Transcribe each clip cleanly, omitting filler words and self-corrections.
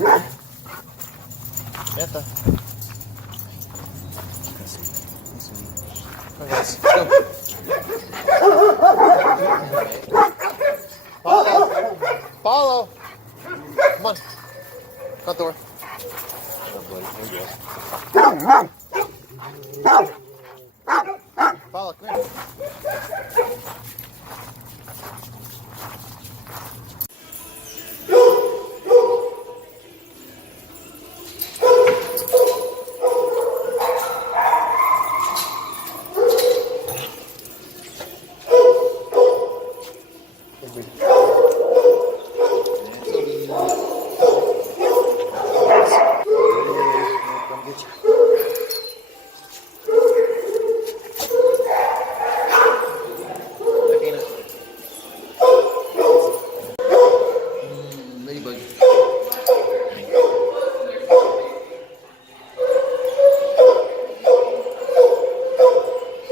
Это. Come on, guys. Go. Follow. Come on. Cut the door. Follow, come here. Ladybug.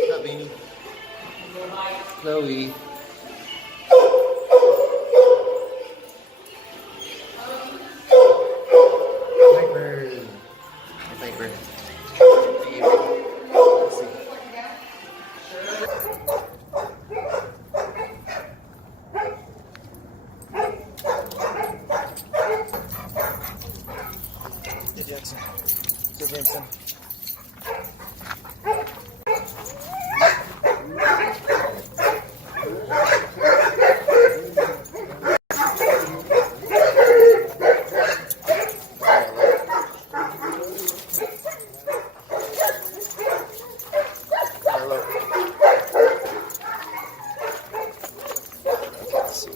Not Beanie. Chloe. Viper. Viper. Let's see. Good Jackson. Good Jameson. Hello. Let's see.